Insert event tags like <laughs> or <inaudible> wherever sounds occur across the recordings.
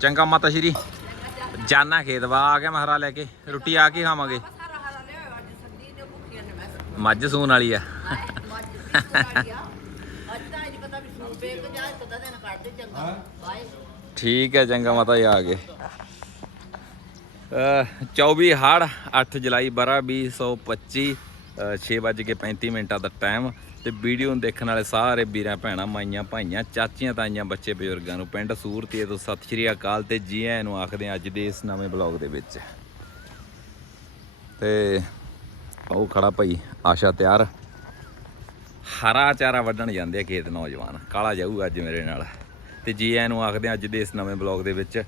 ਚੰਗਾ ਮਾਤਾ ਸ਼੍ਰੀ। ਜਾਨਾ ਖੇਤ ਆ ਗਿਆ ਮਹਾਰਾ ਲੈ ਕੇ। ਰੋਟੀ ਆ ਕੇ ਖਾਵਾਂਗੇ। ਮੱਝ ਸੂਣ ਵਾਲੀ ਆ। ਠੀਕ ਹੈ, ਚੰਗਾ ਮਾਤਾ ਜੀ, ਆ ਗਏ। ਅਹ 24 ਹੜ 8 ਜੁਲਾਈ, ਬਰਾ 2025 6:35 ਮਿੰਟਾਂ ਦਾ ਟਾਈਮ ਤੇ ਵੀਡੀਓ ਨੂੰ ਦੇਖਣ ਵਾਲੇ ਸਾਰੇ ਵੀਰਾਂ, ਭੈਣਾਂ, ਮਾਈਆਂ, ਭਾਈਆਂ, ਚਾਚੀਆਂ, ਤਾਈਆਂ, ਬੱਚੇ, ਬਜ਼ੁਰਗਾਂ ਨੂੰ ਪਿੰਡ ਸੂਰਤੀਏ ਤੋਂ ਸਤਿ ਸ਼੍ਰੀ ਅਕਾਲ ਤੇ ਜੀ ਆਇਆਂ ਨੂੰ ਆਖਦੇ ਹਾਂ ਅੱਜ ਦੇ ਇਸ ਨਵੇਂ ਬਲੌਗ ਦੇ ਵਿੱਚ। ਤੇ ਉਹ ਖੜਾ ਭਾਈ, ਆਸ਼ਾ ਤਿਆਰ। ਹਰਾ ਚਾਰਾ ਵੱਢਣ ਜਾਂਦੇ ਆ ਖੇਤ ਨੌਜਵਾਨ, ਕਾਲਾ ਜਾਊ ਅੱਜ ਮੇਰੇ ਨਾਲ। ਤੇ ਜੀ ਆਇਆਂ ਨੂੰ ਆਖਦੇ ਹਾਂ ਅੱਜ ਦੇ ਇਸ ਨਵੇਂ ਬਲੌਗ ਦੇ ਵਿੱਚ।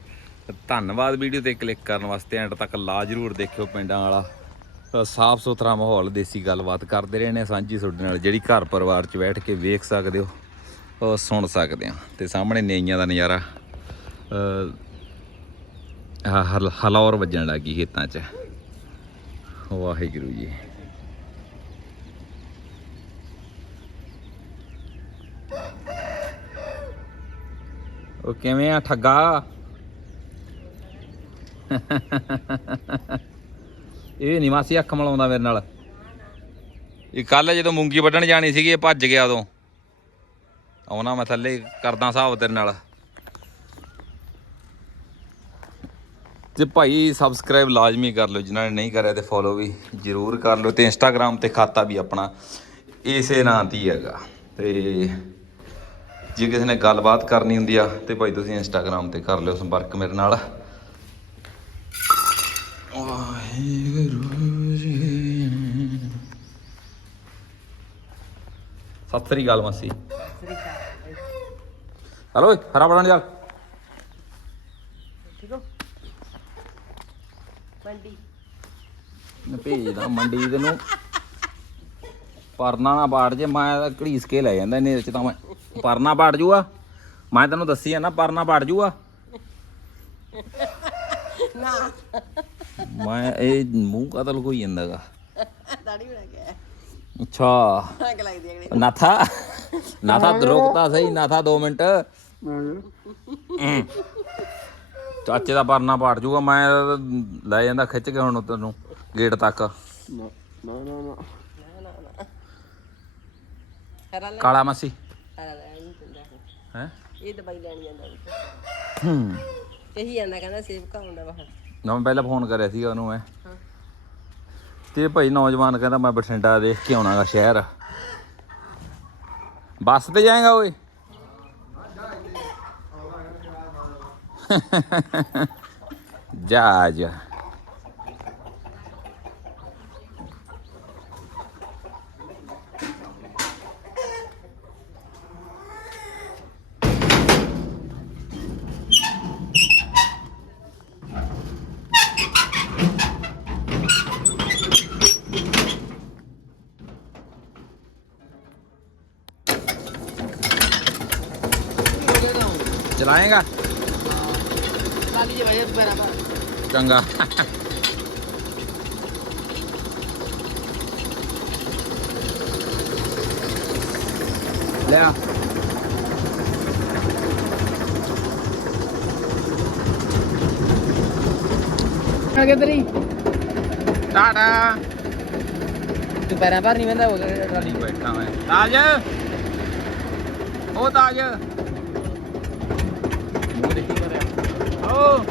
ਧੰਨਵਾਦ ਵੀਡੀਓ ਤੇ ਕਲਿੱਕ ਕਰਨ ਵਾਸਤੇ, ਐਂਡ ਤੱਕ ਲਾ ਜਰੂਰ ਦੇਖਿਓ ਪਿੰਡਾਂ ਵਾਲਾ। ਸਾਫ਼ ਸੁਥਰਾ ਮਾਹੌਲ, ਦੇਸੀ ਗੱਲਬਾਤ ਕਰਦੇ ਰਹੇ ਨੇ ਸਾਂਝੀ ਤੁਹਾਡੇ ਨਾਲ। ਜਿਹੜੀ ਘਰ ਪਰਿਵਾਰ 'ਚ ਬੈਠ ਕੇ ਵੇਖ ਸਕਦੇ ਹੋ, ਉਹ ਸੁਣ ਸਕਦੇ ਆ ਤੇ ਸਾਹਮਣੇ ਨਈਆਂ ਦਾ ਨਜ਼ਾਰਾ ਹਲ- ਹਲੌਰ ਵੱਜਣ ਲੱਗੀ ਖੇਤਾਂ 'ਚ। ਵਾਹਿਗੁਰੂ ਜੀ। ਉਹ ਕਿਵੇਂ ਆ, ਠੱਗਾ? ਇਹ ਨਹੀਂ ਮਾਸੀ ਅੱਖ ਮਲਾਉਂਦਾ ਮੇਰੇ ਨਾਲ। ਇਹ ਕੱਲ ਜਦੋਂ ਮੂੰਗੀ ਵੱਢਣ ਜਾਣੀ ਸੀਗੀ, ਇਹ ਭੱਜ ਗਿਆ ਉਦੋਂ। ਆਉਣਾ ਮੈਂ ਥੱਲੇ, ਕਰਦਾ ਹਿਸਾਬ ਤੇਰੇ ਨਾਲ। ਤੇ ਭਾਈ ਸਬਸਕ੍ਰਾਈਬ ਲਾਜ਼ਮੀ ਕਰ ਲਓ, ਜਿਨ੍ਹਾਂ ਨੇ ਨਹੀਂ ਕਰਿਆ ਤੇ ਫੋਲੋ ਵੀ ਜਰੂਰ ਕਰ ਲਓ। ਤੇ ਇੰਸਟਾਗ੍ਰam ਤੇ ਖਾਤਾ ਵੀ ਆਪਣਾ ਇਸੇ ਨਾਂ ਤੇ ਹੀ ਹੈਗਾ। ਤੇ ਜੇ ਕਿਸੇ ਨੇ ਗੱਲਬਾਤ ਕਰਨੀ ਹੁੰਦੀ ਆ, ਤੇ ਭਾਈ ਤੁਸੀਂ ਇੰਸਟਾਗ੍ਰam ਤੇ ਕਰ ਲਿਓ ਸੰਪਰਕ ਮੇਰੇ ਨਾਲ। ਵਾਹਿਗੁਰੂ ਜੀ ਸਤਿ ਸ੍ਰੀ ਅਕਾਲ ਮਾਸੀ। ਹਲੋ ਹਰਾ ਬੜਨ ਯਾਰ ਠੀਕ ਹੋ? ਮੰਡੀ। ਮੈਂ ਭੇਜਦਾ ਮੰਡੀ ਤੈਨੂੰ। ਪਰਨਾ ਨਾ ਬਾੜ ਜੇ ਮੈਂ ਘੜੀਸ ਕੇ ਲੈ ਜਾਂਦਾ ਇਹਨੇ ਚ ਤਾਂ ਮੈਂ। ਪਰਨਾ ਬਾੜ ਜੂਆ ਮੈਂ ਤੈਨੂੰ ਦੱਸੀ ਆ ਨਾ ਪਰਨਾ ਬਾੜ ਜੂਆ ਨਾ। ਮੈਂ ਇਹ ਮੂੰਹ ਕਤਲ ਕੋਈ ਜਾਂਦਾਗਾ। ਦਾੜੀ ਬਣਾ ਕੇ ਆਇਆ। ਅੱਛਾ। ਅੱਗ ਲੱਗਦੀ ਅਗਲੇ ਨਾਥਾ? ਨਾਥਾ ਰੁਕਦਾ ਸਹੀ ਨਾਥਾ 2 ਮਿੰਟ। ਚਾਚੇ ਦਾ ਪਰਨਾ ਪਾੜ ਜੂਗਾ ਮੈਂ ਲੈ ਜਾਂਦਾ ਖਿੱਚ ਕੇ ਹੁਣ ਤੈਨੂੰ ਗੇਟ ਤੱਕ। ਹਰਾ ਲੈ। ਕਾਲਾ ਮੱਸੀ। ਹਰਾ ਲੈ ਨਹੀਂ ਦਿੰਦਾ ਹੈ? ਇਹ ਦਵਾਈ ਲੈਣ ਜਾਂਦਾ ਹੂੰ। ਕਹੀ ਜਾਂਦਾ ਕਹਿੰਦਾ ਸੇਬ ਕਾਉਂਦਾ ਬਾਹਰ। ਨਾ ਮੈਂ ਪਹਿਲਾਂ ਫੋਨ ਕਰਿਆ ਸੀਗਾ ਉਹਨੂੰ ਮੈਂ। ਤੇ ਭਾਈ ਨੌਜਵਾਨ ਕਹਿੰਦਾ ਮੈਂ ਬਠਿੰਡਾ ਦੇਖ ਕੇ ਆਉਣਾਗਾ ਸ਼ਹਿਰ। ਬੱਸ ਤੇ ਜਾਏਗਾ ਓਏ? <laughs> ਜਾ ਜਾ। ਚਲਾਏਗਾ ਲਾਲੀ ਜੇ ਵਜੇ ਪੈਰਾ ਪਾ ਚੰਗਾ ਲੈ ਆ ਆ ਕੇ ਤੇਰੀ ਟਾਟਾ ਤੂੰ ਪੈਰਾਂ ਪਰ ਨਹੀਂ ਵੰਦਾ ਹੋ ਗਿਆ ਟਰਾਲੀ ਬੈਠਾ ਮੈਂ ਤਾਜ ਉਹ ਤਾਜ ਮੂੰਹ ਦੇਖੀ ਕਰਿਆ ਓ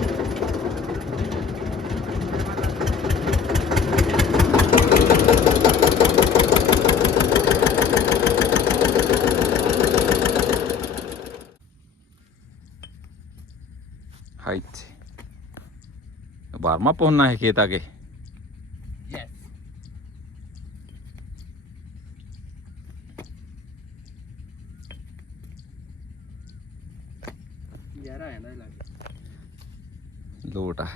ਹਾਈਟ ਬਾਰਮਾ ਪਹੁੰਚਣਾ ਹੈ ਖੇਤ ਆਗੇ ਯੈਸ ਯਾਰ ਆ ਜਾਂਦਾ ਲੱਗ ਲੋਟ ਆ।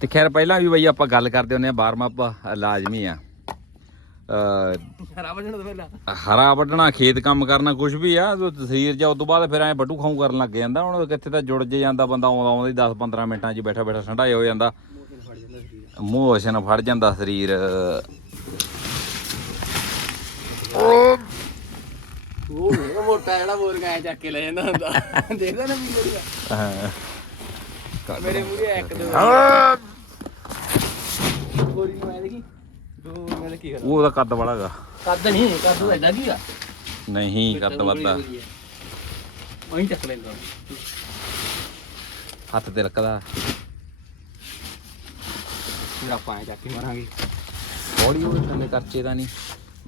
ਤੇ ਖੈਰ ਪਹਿਲਾਂ ਵੀ ਬਈ ਆਪਾਂ ਗੱਲ ਕਰਦੇ ਹੁੰਦੇ ਆ ਬਾਰਮਾ ਆਪਾਂ ਲਾਜ਼ਮੀ ਆ। ਹਰਾ ਵਜਣ ਤੋਂ ਪਹਿਲਾਂ। ਹਰਾ ਵੱਢਣਾ ਖੇਤ ਕੰਮ ਕਰਨਾ ਕੁਝ ਵੀ ਆ ਜੋ ਸਰੀਰ ਜਾ ਉਸ ਤੋਂ ਬਾਅਦ ਫਿਰ ਐ ਵੱਡੂ ਖਾਉ ਕਰਨ ਲੱਗ ਜਾਂਦਾ ਹੁਣ ਕਿੱਥੇ ਤਾਂ ਜੁੜ ਜੇ ਜਾਂਦਾ ਬੰਦਾ ਆਉਂਦਾ ਆਉਂਦਾ ਹੀ 10 15 ਮਿੰਟਾਂ 'ਚ ਬੈਠਾ ਬੈਠਾ ਠੰਡਾ ਹੋ ਜਾਂਦਾ। ਮੋਸ਼ਨ ਫੜ ਜਾਂਦਾ ਸਰੀਰ। ਉਹ ਮੋਟਾ ਜਿਹੜਾ ਬੋਰ ਗਾਇਆ ਚੱਕ ਕੇ ਲੈ ਜਾਂਦਾ ਹੁੰਦਾ। ਦੇਖਦਾ ਨਾ ਵੀਡੀਓ ਦਾ ਹਾਂ ਮੇਰੇ ਮੂਰੇ ਇੱਕ ਦੋ। ਬੋਰੀ ਨੂੰ ਆਇਆ ਦੇਖੀ। ਦੋ ਮੈਂ ਕੀ ਕਰਾਂ ਉਹਦਾ ਕੱਦ ਬੜਾਗਾ ਕੱਦ ਨਹੀਂ ਕੱਦ ਤਾਂ ਐਡਾ ਕੀ ਆ? ਨਹੀਂ ਕੱਦ ਵੱਧਾ। ਮੈਂ ਚੱਕ ਲੈਂਦਾ ਹੱਥ ਤੇ ਰੱਖਦਾ। ਫਿਰ ਆਪਾਂ ਐ ਚੱਕ ਕੇ ਮਾਰਾਂਗੇ। ਬੋੜੀ ਉਹ ਥੱਲੇ ਕਰਚੇ ਦਾ ਨਹੀਂ।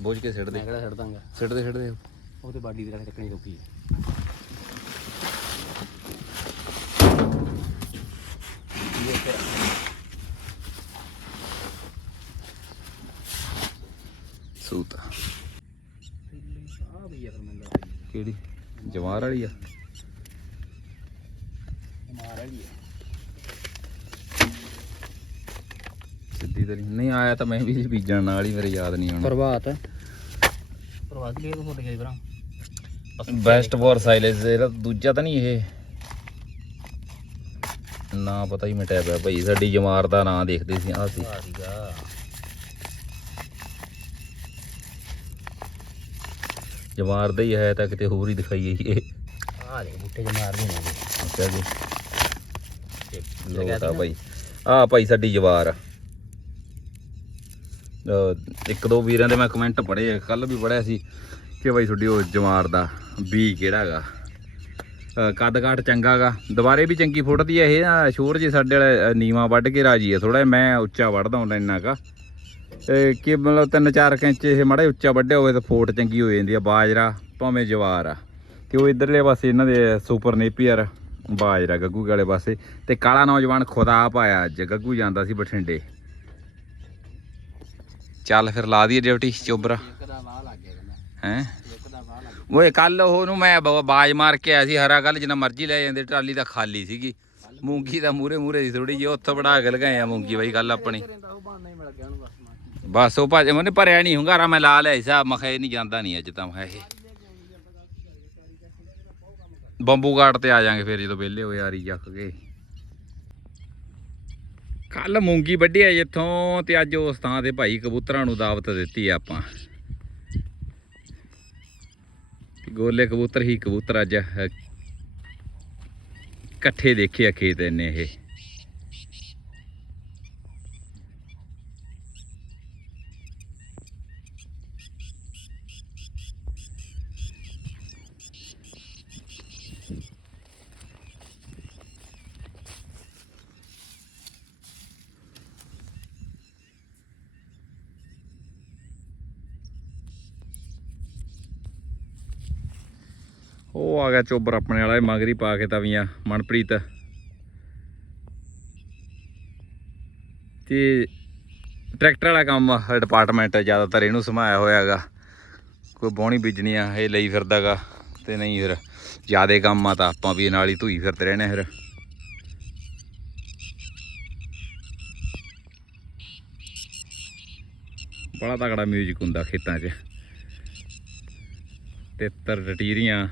ਬੋਝ ਕੇ ਸਿੱਟ ਦੇ। ਮੈਂ ਕਿਹੜਾ ਛੱਡ ਦਾਂਗਾ। ਸਿੱਟ ਦੇ ਸਿੱਟ ਦੇ ਉਹ ਤੇ ਬਾਡੀ ਦੇ ਰੱਖ ਚੱਕਣੀ ਸੌਖੀ ਹੈ ਇਹ ਤੇ ਸੂਤ ਆ। ਕਿਹੜੀ? ਜਵਾਰ ਵਾਲੀ ਆ? ਸਿੱਧੀ ਤੇ ਨਹੀਂ ਨਹੀਂ ਆਇਆ ਤਾਂ ਮੈਂ ਵੀ ਬੀਜਣ ਨਾਲ ਹੀ ਮੇਰੇ ਯਾਦ ਨਹੀਂ ਆਉਣਾ। ਪ੍ਰਭਾਤ ਪ੍ਰਭਾਤ ਲਈ ਉਹ ਫੁੱਟ ਗਿਆ ਭਰਾ। ਬੈਸਟ ਫੋਰ ਸਾਈਲੈਂਸ ਇਹਦਾ ਦੂਜਾ ਤਾਂ ਨਹੀਂ ਇਹ। ਨਾ ਪਤਾ ਹੀ ਮਿਟਿਆ ਪਿਆ ਭਾਈ ਸਾਡੀ ਜਮਾਰ ਦਾ ਨਾਂ ਦੇਖਦੇ ਸੀ ਆ ਸੀ। ਜਮਾਰ ਦਾ ਹੀ ਹੈ ਤਾਂ ਕਿਤੇ ਹੋਰ ਹੀ ਦਿਖਾਈਏ ਇਹ ਆ ਦੇ ਬੁੱਟੇ ਚ ਮਾਰ ਦੇਣਾ ਅੱਛਾ ਜੀ। ਲੋਟ ਭਾਈ। ਆ ਭਾਈ ਸਾਡੀ ਜਵਾਰ ਆ। ਇੱਕ ਦੋ ਵੀਰਾਂ ਦੇ ਮੈਂ ਕਮੈਂਟ ਪੜ੍ਹੇ ਕੱਲ ਵੀ ਪੜ੍ਹਿਆ ਸੀ ਕਿ ਭਾਈ ਤੁਹਾਡੀ ਉਹ ਜਵਾਰ ਦਾ ਬੀ ਕਿਹੜਾ ਹੈਗਾ? ਕੱਦ ਕਾਠ ਚੰਗਾ ਗਾ ਦੁਬਾਰੇ ਵੀ ਚੰਗੀ ਫੁੱਟਦੀ ਹੈ ਇਹ ਨਾ ਸ਼ੋਰ ਜੇ ਸਾਡੇ ਵਾਲਾ ਨੀਵਾਂ ਵੱਢ ਕੇ ਰਾਜੀ ਹੈ ਥੋੜਾ ਮੈਂ ਉੱਚਾ ਵੱਢਦਾ ਹੁੰਦਾ ਇੰਨਾ ਕਾ ਤੇ ਕਿ ਮਤਲਬ ਤਿੰਨ ਚਾਰ ਇੰਚ ਇਹ ਮਾੜਾ ਉੱਚਾ ਵੱਢਿਆ ਹੋਵੇ ਤਾਂ ਫੋਟ ਚੰਗੀ ਹੋ ਜਾਂਦੀ ਆ ਬਾਜਰਾ ਭਾਵੇਂ ਜਵਾਰ ਆ। ਤੇ ਉਹ ਇਧਰਲੇ ਪਾਸੇ ਇਹਨਾਂ ਦੇ ਸੁਪਰ ਨੇਪੀਅਰ ਬਾਜਰਾ ਗੱਗੂ ਵਾਲੇ ਪਾਸੇ। ਤੇ ਕਾਲਾ ਨੌਜਵਾਨ ਖੁਦਾ ਆਪ ਆਇਆ ਅੱਜ ਗੱਗੂ ਜਾਂਦਾ ਸੀ ਬਠਿੰਡੇ। ਚੱਲ ਫਿਰ ਲਾ ਦਈਏ ਡਿਊਟੀ ਚੋਬਰਾ। ਹੈ ਇੱਕ ਦਾ ਵਾਹ ਲੱਗ ਗਿਆ ਓਏ ਕੱਲ ਉਹਨੂੰ ਮੈਂ ਬ- ਬਾਜ ਮਾਰ ਕੇ ਆਇਆ ਸੀ, ਹਰਾ ਕੱਲ, ਜਿੰਨਾ ਮਰਜ਼ੀ ਲੈ ਜਾਂਦੇ, ਟਰਾਲੀ ਤਾਂ ਖਾਲੀ ਸੀਗੀ। ਮੂੰਗੀ ਦਾ ਮੂਰੇ ਮੂਰੇ ਸੀ ਥੋੜੀ ਜਿਹੀ, ਉੱਥੋਂ ਬਣਾ ਕੇ ਲਗਾਏ ਆ ਮੂੰਗੀ ਬਾਈ, ਕੱਲ ਆਪਣੀ। ਬਸ, ਉਹ ਭਾਜ ਮੈਨੇ ਭਰਿਆ ਨਹੀਂ ਹੁੰਗਾਰਾ, ਮੈਂ ਲਾ ਲਿਆ ਹਿਸਾਬ ਮੈਂ ਕਿਹਾ ਇਹ ਨਹੀਂ ਜਾਂਦਾ ਨਹੀਂ ਅੱਜ ਤਾਂ, ਮੈਂ ਕਿਹਾ ਇਹ। ਬੰਬੂ ਘਾਟ ਤੇ ਆ ਜਾਾਂਗੇ ਫਿਰ ਜਦੋਂ ਵਿਹਲੇ ਹੋਏ ਯਾਰੀ ਚੱਕ ਕੇ। ਕੱਲ ਮੂੰਗੀ ਵੱਢੀ ਆ ਜਿੱਥੋਂ ਤੇ ਅੱਜ ਉਸ ਥਾਂ ਤੇ ਭਾਈ ਕਬੂਤਰਾਂ ਨੂੰ ਦਾਵਤ ਦਿੱਤੀ ਆ ਆਪਾਂ। ਗੋਲੇ ਕਬੂਤਰ ਹੀ ਕਬੂਤਰ ਅੱਜ ਇਕੱਠੇ ਦੇਖੇ ਆ ਖੇਤ ਇੰਨੇ ਇਹ। ਉਹ ਆ ਗਿਆ ਚੋਬਰ ਆਪਣੇ ਵਾਲਾ, ਇਹ ਮਗਰੀ ਪਾ ਕੇ ਤਵੀਆਂ, ਮਨਪ੍ਰੀਤ। ਤੇ ਟਰੈਕਟਰ ਵਾਲਾ ਕੰਮ ਡਿਪਾਰਟਮੈਂਟ ਜ਼ਿਆਦਾਤਰ ਇਹਨੂੰ ਸਮਾਇਆ ਹੋਇਆਗਾ। ਕੋਈ ਬੋਣੀ ਬੀਜਣੀ ਆ, ਇਹ ਲਈ ਫਿਰਦਾਗਾ, ਤੇ ਨਹੀਂ ਫਿਰ ਜਿਆਦੇ ਕੰਮ ਆ ਤਾਂ ਆਪਾਂ ਵੀ ਨਾਲ ਹੀ ਧੂਈ ਫਿਰਦੇ ਰਹਿਣੇ ਫਿਰ। ਬੜਾ ਤਕੜਾ ਮਿਊਜ਼ਿਕ ਹੁੰਦਾ ਖੇਤਾਂ 'ਚ। ਤਿੱਤਰ ਟਟੀਰੀਆਂ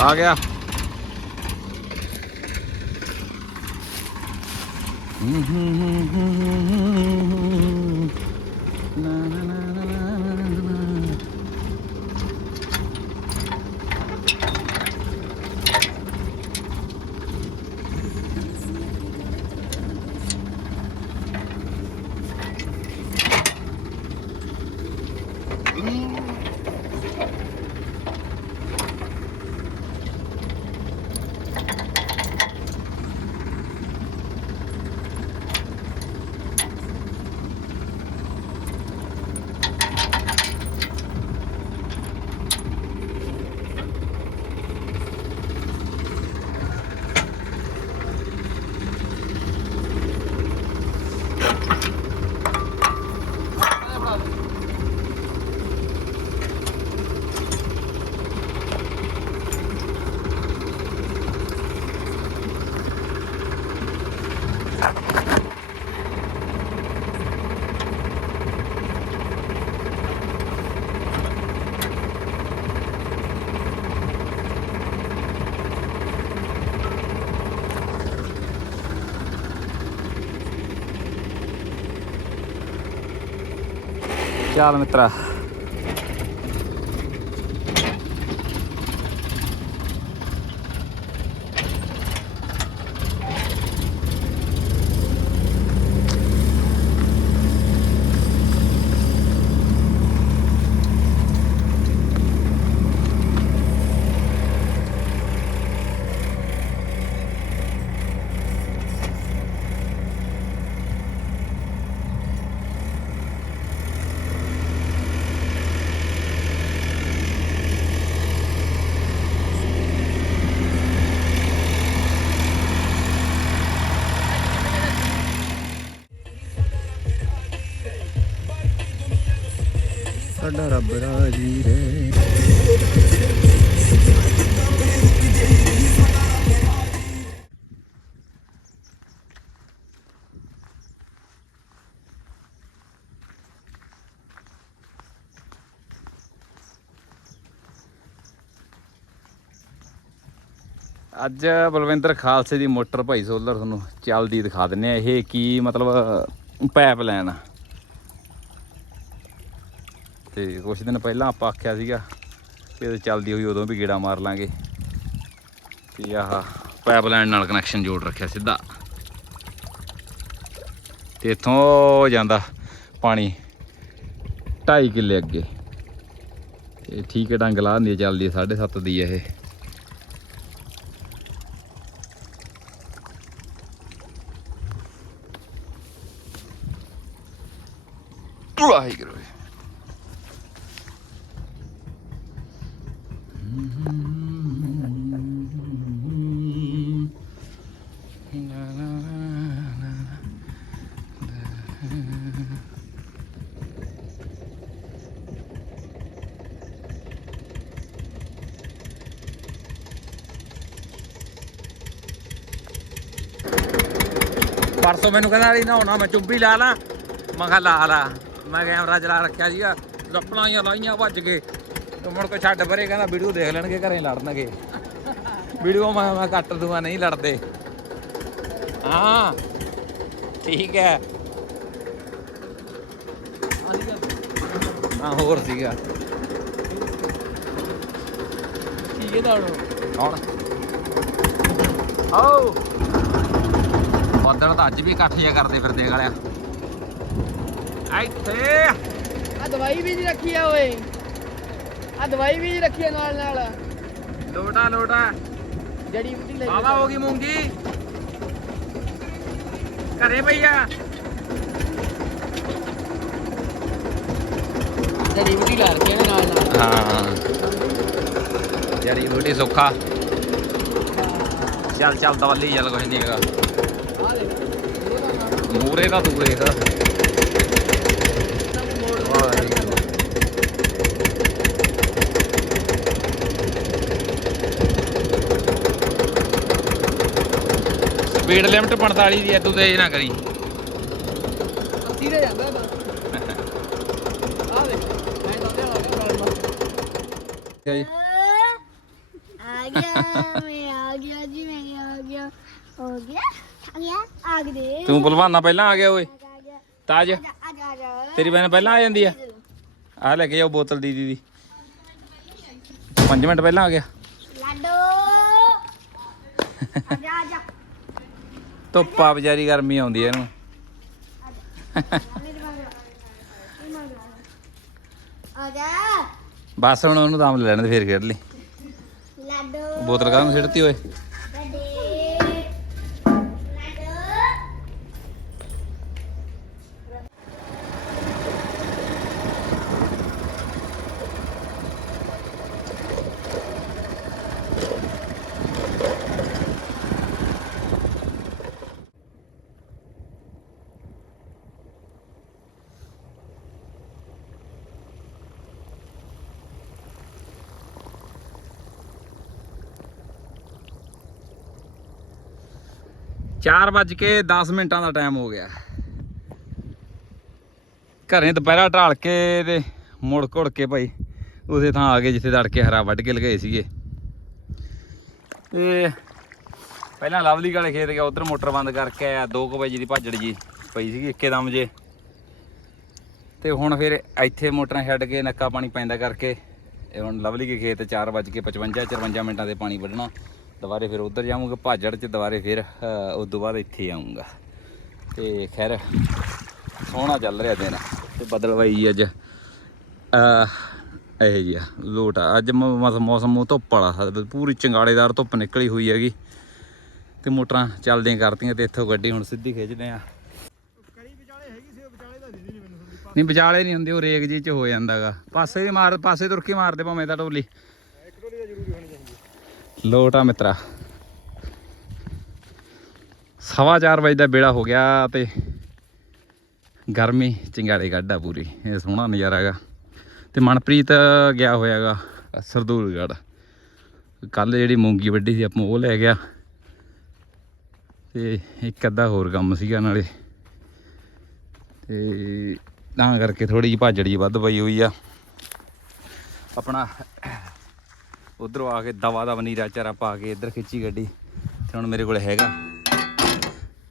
ਆ ਗਿਆ। ਹੂੰ ਹੂੰ ਹੂੰ ਹੂੰ ਨਾ ਨਾ ਨਾ ਮਿੱਤਰਾ ਸਾਡਾ ਰੱਬ ਰਾਜੀ ਰੇ। ਅੱਜ ਬਲਵਿੰਦਰ ਖਾਲਸੇ ਦੀ ਮੋਟਰ ਭਾਈ ਸੋਲਰ ਤੁਹਾਨੂੰ ਚੱਲਦੀ ਦਿਖਾ ਦਿੰਨੇ ਆ ਇਹ ਕੀ ਮਤਲਬ ਪਾਈਪ ਲਾਈਨ ਆ? ਤੇ ਕੁਝ ਦਿਨ ਪਹਿਲਾਂ ਆਪਾਂ ਆਖਿਆ ਸੀਗਾ ਕਿ ਚੱਲਦੀ ਹੋਈ ਉਦੋਂ ਵੀ ਗੇੜਾ ਮਾਰ ਲਾਂਗੇ। ਤੇ ਆਹ ਪਾਈਪਲਾਈਨ ਨਾਲ ਕਨੈਕਸ਼ਨ ਜੋੜ ਰੱਖਿਆ ਸਿੱਧਾ। ਤੇ ਇੱਥੋਂ ਜਾਂਦਾ ਪਾਣੀ 2.5 ਕਿੱਲੇ ਅੱਗੇ। ਤੇ ਠੀਕ ਹੈ ਡੰਗ ਲਾ ਹੁੰਦੀ ਹੈ, ਚੱਲਦੀ 7.5 ਦੀ ਇਹ। ਪਰਸੋਂ ਮੈਨੂੰ ਕਹਿੰਦਾ ਵੀ ਨਹਾਉਣਾ ਮੈਂ ਚੁੰਬੀ ਲਾ ਲਾ। ਮੈਂ ਕਿਹਾ ਲਾ ਲਾ। ਮੈਂ ਕੈਮਰਾ ਚਲਾ ਰੱਖਿਆ ਸੀਗਾ। ਲੱਪਣਾ ਜਾਂ ਲਾਈਆਂ ਵੱਜ ਕੇ। ਤੇ ਮੁੜ ਕੇ ਛੱਡ ਪਰੇ ਕਹਿੰਦਾ ਵੀਡੀਓ ਦੇਖ ਲੈਣਗੇ ਘਰੇ ਲੜਨਗੇ। ਵੀਡੀਓ ਮੈਂ ਮੈਂ ਕੱਟ ਦੂੰਗਾ ਨਹੀਂ ਲੜਦੇ। ਹਾਂ ਠੀਕ ਹੈ। ਹਾਂ ਹੋਰ ਸੀਗਾ। ਕੀ ਇਹਦਾ ਹੁਣ? ਕੌਣ ਆਓ। ਉਦੋਂ ਤਾਂ ਅੱਜ ਵੀ ਇਕੱਠ ਜਿਹਾ ਕਰਦੇ ਫਿਰਦੇ ਆ ਗਲਿਆ। ਇੱਥੇ। ਆ ਦਵਾਈ ਵੀ ਨਹੀਂ ਰੱਖੀ ਆ ਓਏ। ਆ ਦਵਾਈ ਵੀ ਨਹੀਂ ਰੱਖੀ ਆ ਨਾਲ ਨਾਲ। ਲੋਟਾ ਲੋਟਾ। ਜੜੀ ਬੂਟੀ ਲੈ ਬਾਬਾ ਹੋ ਗਈ ਮੂੰਗੀ। ਘਰੇ ਪਈਆ। ਜੜੀ ਬੂਟੀ ਲਾ ਰੱਖੀ ਆ ਨਾਲ ਨਾਲ। ਹਾਂ। ਜੜੀ ਬੂਟੀ ਸੁੱਖਾ ਚੱਲ ਚੱਲ ਦਵਾਲੀ ਚੱਲ ਕੁਛ ਨਹੀਂ ਹੈਗਾ ਆ ਲੈ ਇਹਦਾ ਨਾਮ ਮੂਰੇ ਦਾ ਤੂੰ ਦੇਖਦਾ ਸਪੀਡ ਲਿਮਟ 45 ਦੀ ਐ ਤੂੰ ਤੇਜ਼ ਨਾ ਕਰੀ। ਤੂੰ ਭਲਵਾਨਾ ਪਹਿਲਾਂ ਆ ਗਿਆ ਓਏ। ਤਾਜ। ਆ ਜਾ ਤੇਰੀ ਭੈਣ ਪਹਿਲਾਂ ਆ ਜਾਂਦੀ ਆ। ਆ ਲੈ ਕੇ ਜਾਓ ਬੋਤਲ ਦੀਦੀ ਦੀ। 5 ਮਿੰਟ ਪਹਿਲਾਂ ਆ ਗਿਆ। ਲਾਡੋ। ਆ ਜਾ ਆ ਜਾ। ਧੁੱਪ ਆ ਗਰਮੀ ਆਉਂਦੀ ਐ ਇਹਨੂੰ। ਮੇਰੇ ਬਸ ਹੁਣ ਉਹਨੂੰ ਦਮ ਲੈਣ ਦੇ ਫੇਰ ਖੇਡ ਲਈ। ਲਾਡੋ। ਬੋਤਲ ਕਾਹਨੂੰ ਸਿੱਟਤੀ ਓਏ? 4:10 ਮਿੰਟਾਂ ਦਾ ਟਾਈਮ ਹੋ ਗਿਆ। ਘਰੇ ਦੁਪਹਿਰਾ ਢਾਲ ਕੇ ਤੇ ਮੁੜ ਘੁੜ ਕੇ ਭਾਈ, ਉਸੇ ਥਾਂ ਆ ਗਏ ਜਿੱਥੇ ਦੜ ਕੇ ਹਰਾ ਵੱਢ ਕੇ ਲਗਾਏ ਸੀਗੇ। ਇਹ ਪਹਿਲਾਂ ਲਵਲੀ ਵਾਲੇ ਖੇਤ ਗਿਆ, ਉਧਰ ਮੋਟਰ ਬੰਦ ਕਰਕੇ ਆਇਆ ਕੁ ਵਜੇ ਦੀ ਭੱਜੜ ਜੀ ਪਈ ਸੀਗੀ ਇੱਕੇ ਦਮ ਜੇ। ਤੇ ਹੁਣ ਫਿਰ ਇੱਥੇ ਮੋਟਰਾਂ ਛੱਡ ਕੇ ਨੱਕਾ ਪਾਣੀ ਪੈਂਦਾ ਕਰਕੇ, ਇਹ ਹੁਣ ਲਵਲੀ ਦੇ ਖੇਤ 4:55 54 ਮਿੰਟਾਂ 'ਤੇ ਪਾਣੀ ਵੱਢਣਾ। ਦੁਬਾਰੇ ਫਿਰ ਉਧਰ ਜਾਵਾਂਗਾ ਭਾਜੜ ਚ ਦੁਬਾਰੇ ਫਿਰ ਅ, ਉਸ ਤੋਂ ਬਾਅਦ ਇੱਥੇ ਆਉਂਗਾ ਤੇ ਖੈਰ ਸੋਹਣਾ ਚੱਲ ਰਿਹਾ ਦਿਨ ਤੇ ਬਦਲਵਾਈ ਅੱਜ। ਅ ਇਹ ਜੀ ਆ ਲੋਟ ਆ। ਅੱਜ ਮੌਸਮ ਮੌਸਮ ਧੁੱਪ ਵਾਲਾ ਪੂਰੀ ਚੰਗਾੜੇਦਾਰ ਧੁੱਪ ਨਿਕਲੀ ਹੋਈ ਹੈਗੀ। ਤੇ ਮੋਟਰਾਂ ਚੱਲਦੀਆਂ ਕਰਤੀਆਂ ਤੇ ਇੱਥੋਂ ਗੱਡੀ ਹੁਣ ਸਿੱਧੀ ਖਿੱਚਦੇ ਆ। ਨਹੀਂ ਵਿਚਾਲੇ ਨਹੀਂ ਹੁੰਦੇ ਉਹ ਰੇਗ ਜੀ ਚ ਹੋ ਜਾਂਦਾਗਾ। ਪਾਸੇ ਦੀ ਮਾਰ ਪਾਸੇ ਤੁਰ ਕੇ ਮਾਰਦੇ ਭਾਵੇਂ ਤਾਂ ਢੋਲੀ ਇੱਕ ਟੋਲੀ ਤਾਂ ਜ਼ਰੂਰੀ ਹੋਣੀ ਲੋਟਾ ਆ ਮਿੱਤਰਾ। ਸਵਾ ਚਾਰ ਵਜੇ ਦਾ ਵੇਲਾ ਹੋ ਗਿਆ ਤੇ ਗਰਮੀ ਚਿੰਗਾੜੇ ਕੱਢਾ ਪੂਰੀ, ਇਹ ਸੋਹਣਾ ਨਜ਼ਾਰਾ ਹੈਗਾ। ਤੇ ਮਨਪ੍ਰੀਤ ਗਿਆ ਹੋਇਆਗਾ ਸਰਦੂਲਗੜ੍ਹ। ਕੱਲ ਜਿਹੜੀ ਮੂੰਗੀ ਵੱਡੀ ਸੀ, ਆਪਾਂ ਉਹ ਲੈ ਗਿਆ। ਤੇ ਇੱਕ ਅੱਧਾ ਹੋਰ ਕੰਮ ਸੀਗਾ ਨਾਲੇ। ਤੇ ਤਾਂ ਕਰਕੇ ਥੋੜੀ ਜਿਹੀ ਭਾਜੜੀ ਵੱਧ ਪਈ ਹੋਈ ਆ। ਆਪਣਾ ਉਧਰੋਂ ਆ ਕੇ ਦਵਾ ਦਾ ਨੀਰਾ ਚਾਰਾ ਪਾ ਕੇ ਇੱਧਰ ਖਿੱਚੀ ਗੱਡੀ ਤੇ ਹੁਣ ਮੇਰੇ ਕੋਲ ਹੈਗਾ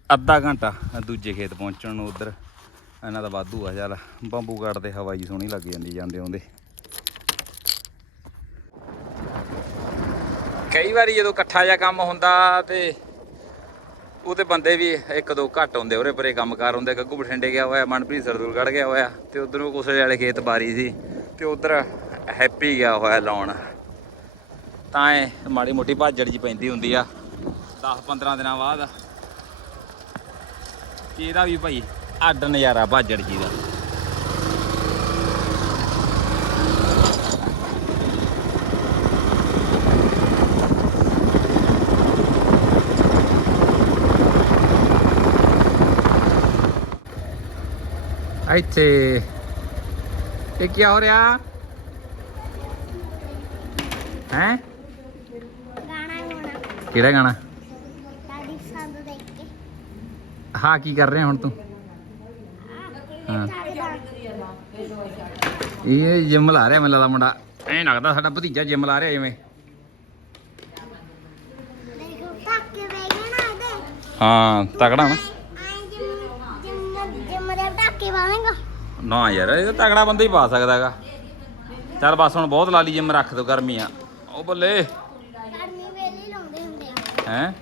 ਅੱਧਾ ਘੰਟਾ ਦੂਜੇ ਖੇਤ ਪਹੁੰਚਣ ਨੂੰ ਉਧਰ। ਇਹਨਾਂ ਦਾ ਵਾਧੂ ਆ ਚੱਲ। ਬੰਬੂ ਕਾਟ ਤੇ ਹਵਾਈ ਸੋਹਣੀ ਲੱਗ ਜਾਂਦੀ ਜਾਂਦੇ ਆਉਂਦੇ। ਕਈ ਵਾਰੀ ਜਦੋਂ ਇਕੱਠਾ ਜਿਹਾ ਕੰਮ ਹੁੰਦਾ ਤੇ ਉਹਦੇ ਬੰਦੇ ਵੀ ਇੱਕ ਦੋ ਘੱਟ ਹੁੰਦੇ ਉਹਰੇ ਪਰੇ ਕੰਮਕਾਰ ਹੁੰਦੇ। ਗੱਗੂ ਬਠਿੰਡੇ ਗਿਆ ਹੋਇਆ, ਮਨਪ੍ਰੀਤ ਸਰਦੂਲਗੜ੍ਹ ਗਿਆ ਹੋਇਆ ਤੇ ਉਧਰੋਂ ਕੁਸਲੇ ਵਾਲੇ ਖੇਤ ਬਾਰੀ ਸੀ ਤੇ ਉਧਰ ਹੈਪੀ ਗਿਆ ਹੋਇਆ ਲਾਉਣ। ਤਾਂ ਇਹ ਮਾੜੀ ਮੋਟੀ ਭਾਜੜ ਜੀ ਪੈਂਦੀ ਹੁੰਦੀ ਆ। 10 15 ਦਿਨਾਂ ਬਾਅਦ। ਇਹਦਾ ਵੀ ਭਾਈ ਅੱਡ ਨਜ਼ਾਰਾ ਭਾਜੜ ਜੀ ਦਾ। ਇੱਥੇ ਇਹ ਕੀ ਹੋ ਰਿਹਾ? ਹੈ? ਕਿਹੜਾ ਗਾਣਾ? ਦੇਖ ਕੇ। ਹਾਂ ਕੀ ਕਰ ਰਿਹਾ ਹੁਣ ਤੂੰ? ਹਾਂ। ਇਹ ਜਿਮ ਲਾ ਰਿਹਾ ਮੈਨੂੰ ਲੱਗਦਾ ਮੁੰਡਾ। ਐਂ ਲੱਗਦਾ ਸਾਡਾ ਭਤੀਜਾ ਜਿਮ ਲਾ ਰਿਹਾ ਜਿਵੇਂ। ਦੇਖੋ ਟੱਕੇ ਵੇਗੇ ਨਾ ਇਹਦੇ ਹਾਂ ਤਕੜਾ ਨਾ। ਆਏ ਜਿੰਮ ਜਿੰਮ ਜਿੰਮ ਦੇ ਟੱਕੇ ਪਾਵੇਂਗਾ। ਨਾ ਯਾਰ ਇਹ ਤਾਂ ਤਕੜਾ ਬੰਦਾ ਹੀ ਪਾ ਸਕਦਾ ਹੈਗਾ। ਚੱਲ ਬਸ ਹੁਣ ਬਹੁਤ ਲਾਲੀ ਜਿਮ ਰੱਖ ਦੋ ਗਰਮੀ ਆ। ਉਹ ਬੱਲੇ ਗਰਮੀ ਵੇਲੇ ਹੀ ਲਾਉਂਦੇ ਹੁੰਦੇ ਆ। ਹੈ?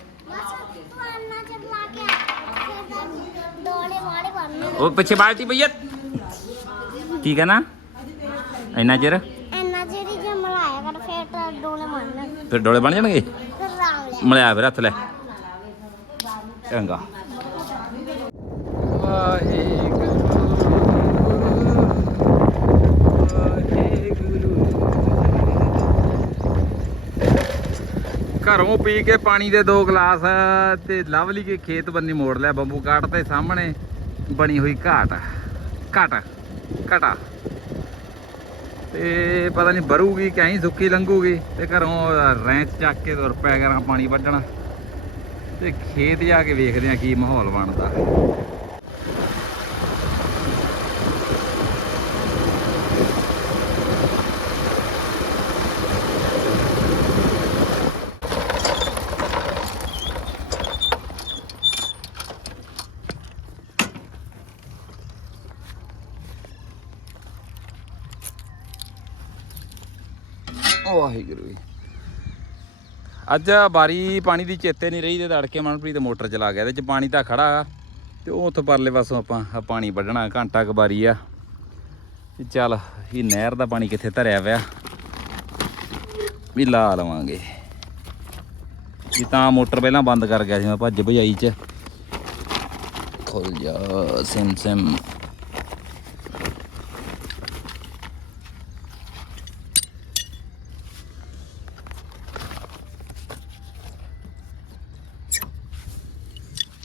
ਉਹ ਪਿੱਛੇ ਬਾਲਟੀ ਪਈਆ ਕੀ ਕਹਿਣਾ ਇੰਨਾ ਚਿਰ? ਇੰਨਾ ਜਿਹੜੀ ਜਿੰਮ ਲਾਇਆ ਕਰ ਫਿਰ ਤਾਂ ਦੋਲੇ ਬਣਨੇ ਫਿਰ ਡੋਲੇ ਬਣ ਜਾਣਗੇ? ਫਿਰ ਰਾਮ ਲੈ ਮਲਿਆ ਫਿਰ ਹੱਥ ਲੈ। ਚੰਗਾ। ਘਰੋਂ ਪੀ ਕੇ ਪਾਣੀ ਦੇ ਦੋ ਗਲਾਸ ਤੇ ਲਵਲੀ ਕੇ ਖੇਤ ਬੰਨੀ ਮੋੜ ਲਿਆ ਬੰਬੂ ਕਾਟ ਤੇ ਸਾਹਮਣੇ ਬਣੀ ਹੋਈ ਘਾਟ ਘਾਟ, ਘਟਾ। ਤੇ ਪਤਾ ਨਹੀਂ ਬਰੂਗੀ ਕਹੀਂ ਸੁੱਕੀ ਲੰਘੂਗੀ ਤੇ ਘਰੋਂ ਰੈਂਚ ਚੱਕ ਕੇ ਤੁਰ ਪਿਆ ਕਰਾਂ ਪਾਣੀ ਵੱਢਣਾ। ਤੇ ਖੇਤ ਜਾ ਕੇ ਵੇਖਦੇ ਆ ਕੀ ਮਾਹੌਲ ਬਣਦਾ। ਵਾਹਿਗੁਰੂ ਜੀ। ਅੱਜ ਬਾਰੀ ਪਾਣੀ ਦੀ ਚੇਤੇ ਨਹੀਂ ਰਹੀ ਤੇ ਤੜਕੇ ਮਨਪ੍ਰੀਤ ਮੋਟਰ ਚਲਾ ਗਿਆ, ਇਹਦੇ ਚ ਪਾਣੀ ਤਾਂ ਖੜਾ ਆ। ਤੇ ਉਹ ਉੱਥੋਂ ਪਰਲੇ ਪਾਸੋਂ ਆਪਾਂ ਪਾਣੀ ਵੱਢਣਾ, ਘੰਟਾ ਕੁ ਬਾਰੀ ਆ। ਤੇ ਚੱਲ, ਇਹ ਨਹਿਰ ਦਾ ਪਾਣੀ ਕਿੱਥੇ ਧਰਿਆ ਪਿਆ? ਵੀ ਲਾ ਲਵਾਂਗੇ। ਵੀ ਤਾਂ ਮੋਟਰ ਪਹਿਲਾਂ ਬੰਦ ਕਰ ਗਿਆ ਸੀ, ਮੈਂ ਭੱਜ ਭਜਾਈ ਚ। ਖੁੱਲ ਜਾ, ਸਿਮ ਸਿਮ।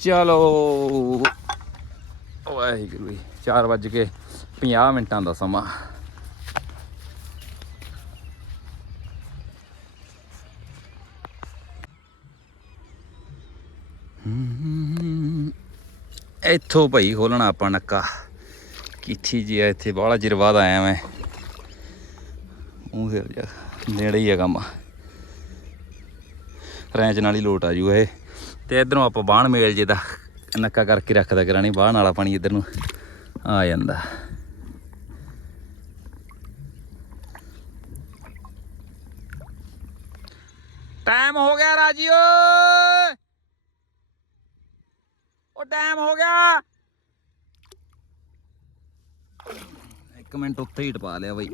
ਚਲੋ। ਵਾਹਿਗੁਰੂ ਜੀ 4 ਵੱਜ ਕੇ 50 ਮਿੰਟਾਂ ਦਾ ਸਮਾਂ। ਇੱਥੋਂ ਭਾਈ ਖੋਲਣਾ ਆਪਾਂ ਨੱਕਾ। ਕਿੱਥੀ ਜੀ ਇੱਥੇ, ਬਾਹਲਾ ਚਿਰ ਬਾਅਦ ਆਇਆ ਮੈਂ। ਉਹ ਫਿਰ ਜਾ ਨੇੜੇ ਹੀ ਆ ਕੰਮ। ਰੈਂਚ ਨਾਲ ਹੀ ਲੋਟ ਆ ਜੂ ਇਹ। ਤੇ ਇਧਰੋਂ ਆਪਾਂ ਬਾਹਣ ਮੇਲ ਜੇ ਦਾ ਨੱਕਾ ਕਰਕੇ ਰੱਖਦਾ ਕਰਾਣੀ ਬਾਹਣ ਵਾਲਾ ਪਾਣੀ ਇਧਰ ਨੂੰ ਆ ਜਾਂਦਾ। ਟਾਈਮ ਹੋ ਗਿਆ ਰਾਜੀ ਓਏ। ਟਾਈਮ ਹੋ ਗਿਆ। ਇੱਕ ਮਿੰਟ ਉੱਥੇ ਹੀ ਟਪਾ ਲਿਆ ਬਈ।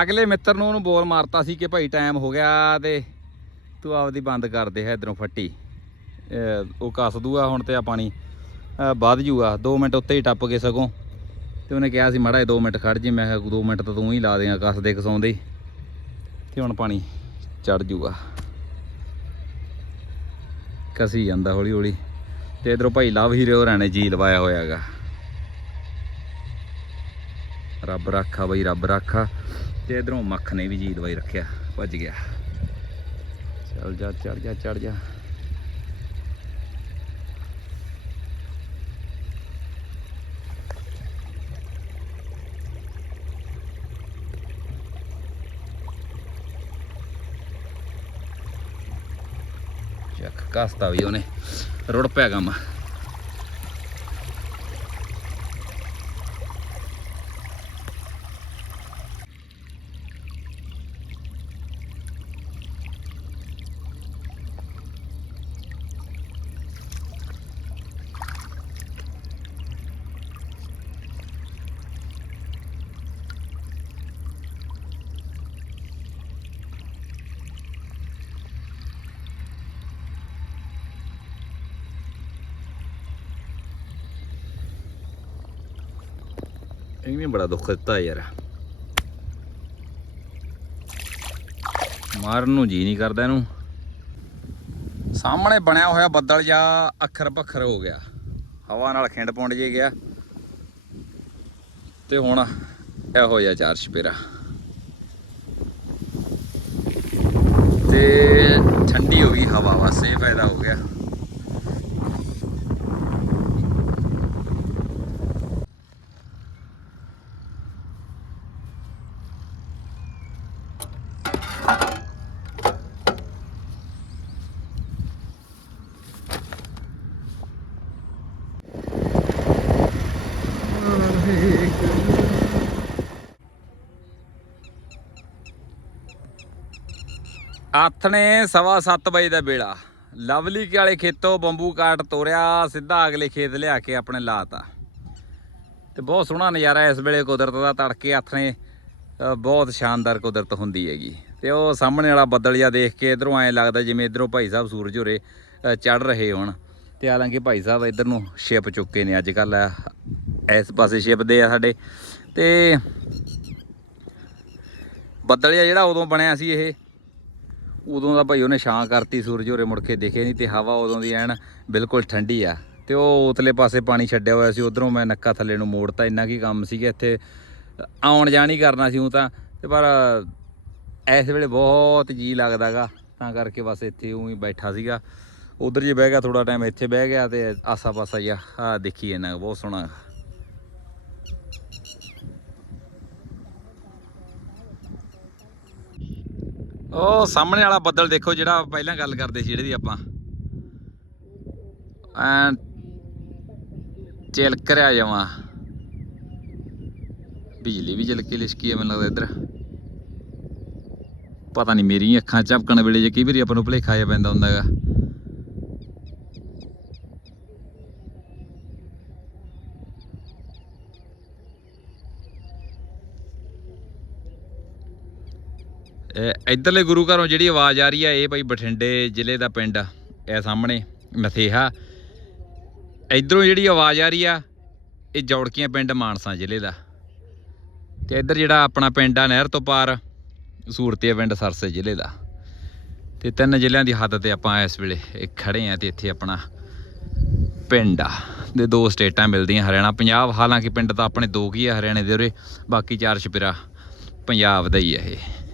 ਅਗਲੇ ਮਿੱਤਰ ਨੂੰ ਉਹਨੂੰ ਬੋਲ ਮਾਰਤਾ ਸੀ ਕਿ ਭਾਈ ਟਾਈਮ ਹੋ ਗਿਆ ਤੇ ਤੂੰ ਆਪਦੀ ਬੰਦ ਕਰ ਦੇ ਇਧਰੋਂ ਫੱਟੀ। ਉਹ ਕੱਸ ਦੂਆ ਹੁਣ ਤੇ ਆ ਪਾਣੀ ਵੱਧ ਜੂਗਾ 2 ਮਿੰਟ ਉੱਤੇ ਹੀ ਟੱਪ ਕੇ ਸਗੋਂ। ਤੇ ਉਹਨੇ ਕਿਹਾ ਸੀ, ਮਾੜਾ 2 ਮਿੰਟ ਖੜ ਜੀ, ਮੈਂ ਕਿਹਾ 2 ਮਿੰਟ ਤਾਂ ਤੂੰ ਹੀ ਲਾ ਦੇਗਾ ਕੱਸ ਦੇ ਕਸਾਉਂਦੇ ਹੀ। ਤੇ ਹੁਣ ਪਾਣੀ ਚੜ ਜੂਗਾ। ਕਸੀ ਜਾਂਦਾ ਹੌਲੀ ਹੌਲੀ ਤੇ ਇਧਰੋਂ ਭਾਈ ਲਵ ਹੀਰੇ ਹੋਰਾਂ ਨੇ ਜੀ ਲਵਾਇਆ ਹੋਇਆਗਾ। ਰੱਬ ਰਾਖਾ ਬਈ, ਰੱਬ ਰਾਖਾ। ਤੇ ਇਧਰੋਂ ਮੱਖ ਨੇ ਵੀ ਜੀ ਦਵਾਈ ਰੱਖਿਆ, ਭੱਜ ਗਿਆ। ਚੱਲ ਜਾ ਚੜ ਜਾ ਚੜ ਜਾ। ਚੱਕ, ਕਸਤਾ ਵੀ ਉਹਨੇ, ਰੁੜ ਪਿਆ ਕੰਮ। ਇਹ ਬੜਾ ਦੁੱਖ ਦਿੱਤਾ ਯਾਰ। ਮਾਰਨ ਨੂੰ ਜੀ ਨਹੀਂ ਕਰਦਾ ਇਹਨੂੰ। ਸਾਹਮਣੇ ਬਣਿਆ ਹੋਇਆ ਬੱਦਲ ਜਾਂ ਅੱਖਰ ਪੱਖਰ ਹੋ ਗਿਆ। ਹਵਾ ਨਾਲ ਖਿੰਡ ਪੁੰਡ ਜੇ ਗਿਆ। ਤੇ ਹੁਣ ਇਹੋ ਜਿਹਾ ਚਾਰ ਛਪੇਰਾ ਤੇ ਠੰਡੀ ਹੋ ਗਈ ਹਵਾ ਵਾਸਤੇ ਫਾਇਦਾ ਹੋ ਗਿਆ। ਆਥਣੇ ਸਵਾ ਸੱਤ ਵਜੇ ਦਾ ਵੇਲਾ। ਲਵਲੀ ਕੇ ਵਾਲੇ ਖੇਤੋਂ ਬੰਬੂ ਕਾਟ ਤੋਰਿਆ, ਸਿੱਧਾ ਅਗਲੇ ਖੇਤ ਲਿਆ ਕੇ ਆਪਣੇ ਲਾਤਾ। ਤੇ ਬਹੁਤ ਸੋਹਣਾ ਨਜ਼ਾਰਾ ਇਸ ਵੇਲੇ ਕੁਦਰਤ ਦਾ, ਤੜਕੇ ਆਥਣੇ ਬਹੁਤ ਸ਼ਾਨਦਾਰ ਕੁਦਰਤ ਹੁੰਦੀ ਹੈਗੀ। ਤੇ ਉਹ ਸਾਹਮਣੇ ਵਾਲਾ ਬੱਦਲ ਜਿਹਾ ਦੇਖ ਕੇ ਇਧਰੋਂ ਐਂ ਲੱਗਦਾ ਜਿਵੇਂ ਇਧਰੋਂ ਭਾਈ ਸਾਹਿਬ ਸੂਰਜ ਹੋਰੇ ਚੜ ਰਹੇ ਹੋਣ। ਤੇ ਹਾਲਾਂਕਿ ਭਾਈ ਸਾਹਿਬ ਇਧਰ ਨੂੰ ਛਿਪ ਚੁੱਕੇ ਨੇ ਅੱਜ ਕੱਲ ਇਸ ਪਾਸੇ ਛਿਪਦੇ ਆ ਸਾਡੇ। ਤੇ ਬੱਦਲ ਜਿਹੜਾ ਉਦੋਂ ਬਣਿਆ ਸੀ ਇਹ ਉਦੋਂ ਦਾ ਭਾਈ ਉਹਨੇ ਛਾਂ ਕਰਤੀ ਸੂਰਜ ਹੋਰੇ ਮੁੜ ਕੇ ਦਿਖੇ ਨਹੀਂ ਤੇ ਹਵਾ ਉਦੋਂ ਦੀ ਐਨ ਬਿਲਕੁਲ ਠੰਡੀ ਆ। ਤੇ ਉਹ ਉਤਲੇ ਪਾਸੇ ਪਾਣੀ ਛੱਡਿਆ ਹੋਇਆ ਸੀ, ਉਧਰੋਂ ਮੈਂ ਨੱਕਾ ਥੱਲੇ ਨੂੰ ਮੋੜਤਾ, ਇੰਨਾ ਕੀ ਕੰਮ ਸੀਗਾ ਇੱਥੇ। ਆਉਣ ਜਾਣ ਹੀ ਕਰਨਾ ਸੀ ਉਹ ਤਾਂ, ਤੇ ਪਰ ਇਸ ਵੇਲੇ ਬਹੁਤ ਜੀ ਲੱਗਦਾਗਾ, ਤਾਂ ਕਰਕੇ ਬਸ ਇੱਥੇ ਉਂ ਬੈਠਾ ਸੀਗਾ। ਉਧਰ ਜੇ ਬਹਿ ਗਿਆ ਥੋੜਾ ਟਾਈਮ ਇੱਥੇ ਬਹਿ ਗਿਆ ਤੇ ਆਸਾ ਪਾਸਾ ਜਿਹਾ ਆ ਦੇਖੀ ਇਹਨਾਂ, ਬਹੁਤ ਸੋਹਣਾ। ਉਹ ਸਾਹਮਣੇ ਵਾਲਾ ਬੱਦਲ ਦੇਖੋ ਜਿਹੜਾ ਪਹਿਲਾਂ ਗੱਲ ਕਰਦੇ ਸੀ, ਜਿਹੜੇ ਦੀ ਆਪਾਂ। ਐ ਚਿਲਕ ਰਿਆ ਜਾਵਾਂ। ਬਿਜਲੀ ਵੀ ਚਲਕੀ ਲਿਸ਼ਕੀ ਐ ਮੈਨੂੰ ਲੱਗਦਾ ਇੱਧਰ। ਪਤਾ ਨਹੀਂ ਮੇਰੀ ਅੱਖਾਂ ਝਪਕਣ ਵੇਲੇ ਜੇ ਕਈ ਵਾਰੀ ਆਪਾਂ ਨੂੰ ਭੁਲੇਖਾ ਜਿਹਾ ਪੈਂਦਾ ਹੁੰਦਾ ਇੱਧਰਲੇ ਗੁਰੂ ਘਰੋਂ ਜਿਹੜੀ ਆਵਾਜ਼ ਆ ਰਹੀ ਆ, ਇਹ ਭਾਈ ਬਠਿੰਡੇ ਜ਼ਿਲ੍ਹੇ ਦਾ ਪਿੰਡ ਆ। ਇਹ ਸਾਹਮਣੇ ਨਥੇਹਾ ਇੱਧਰੋਂ ਜਿਹੜੀ ਆਵਾਜ਼ ਆ ਰਹੀ ਆ, ਇਹ ਜੌੜਕੀਆਂ ਪਿੰਡ ਮਾਨਸਾ ਜ਼ਿਲ੍ਹੇ ਦਾ। ਤੇ ਇੱਧਰ ਜਿਹੜਾ ਆਪਣਾ ਪਿੰਡ ਆ, ਨਹਿਰ ਤੋਂ ਪਾਰ, ਸੂਰਤੀਆ ਪਿੰਡ ਸਰਸੇ ਜ਼ਿਲ੍ਹੇ ਦਾ। ਤੇ ਤਿੰਨ ਜ਼ਿਲ੍ਹਿਆਂ ਦੀ ਹੱਦ ਤੇ ਆਪਾਂ ਇਸ ਵੇਲੇ ਇਹ ਖੜੇ ਆ ਤੇ ਇੱਥੇ ਆਪਣਾ ਪਿੰਡ ਆ। ਦੇ ਦੋ ਸਟੇਟਾਂ ਮਿਲਦੀਆਂ ਹਰਿਆਣਾ, ਪੰਜਾਬ। ਹਾਲਾਂਕਿ ਪਿੰਡ ਤਾਂ ਆਪਣੇ ਦੋ ਕੀ ਆ, ਹਰਿਆਣੇ ਦੇ ਉਰੇ। ਬਾਕੀ ਚਾਰ ਛਪਿਰਾ ਪੰਜਾਬ ਦਾ ਹੀ ਆ ਇਹ।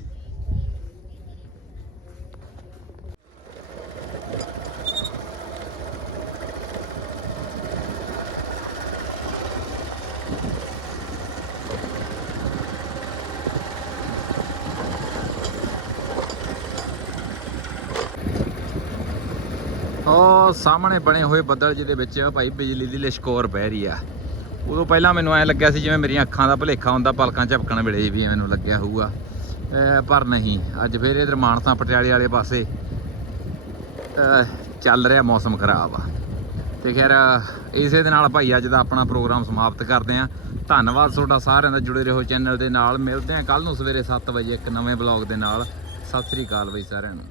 ਉਹ ਸਾਹਮਣੇ ਬਣੇ ਹੋਏ ਬੱਦਲ ਜਿਹਦੇ ਵਿੱਚ ਭਾਈ ਬਿਜਲੀ ਦੀ ਲਿਸ਼ਕੋਰ ਪੈ ਰਹੀ ਆ। ਉਦੋਂ ਪਹਿਲਾਂ ਮੈਨੂੰ ਐ ਲੱਗਿਆ ਸੀ ਜਿਵੇਂ ਮੇਰੀਆਂ ਅੱਖਾਂ ਦਾ ਭੁਲੇਖਾ ਹੁੰਦਾ, ਪਲਕਾਂ ਝਪਕਣ ਵੇਲੇ ਵੀ ਮੈਨੂੰ ਲੱਗਿਆ ਹੋਊਗਾ। ਪਰ ਨਹੀਂ, ਅੱਜ ਫੇਰ ਇਧਰ ਮਾਨਸਾ ਪਟਿਆਲੇ ਵਾਲੇ ਪਾਸੇ ਚੱਲ ਰਿਹਾ ਮੌਸਮ ਖਰਾਬ ਆ। ਤੇ ਖੈਰ, ਇਸੇ ਦੇ ਨਾਲ ਭਾਈ ਅੱਜ ਦਾ ਆਪਣਾ ਪ੍ਰੋਗਰਾਮ ਸਮਾਪਤ ਕਰਦੇ ਆਂ। ਧੰਨਵਾਦ ਤੁਹਾਡਾ ਸਾਰਿਆਂ ਦਾ ਜੁੜੇ ਰਹੋ ਚੈਨਲ ਦੇ ਨਾਲ। ਮਿਲਦੇ ਆਂ ਕੱਲ ਨੂੰ ਸਵੇਰੇ 7 ਵਜੇ ਇੱਕ ਨਵੇਂ ਬਲੌਗ ਦੇ ਨਾਲ। ਸਤਿ ਸ੍ਰੀ ਅਕਾਲ ਬਈ ਸਾਰਿਆਂ ਨੂੰ।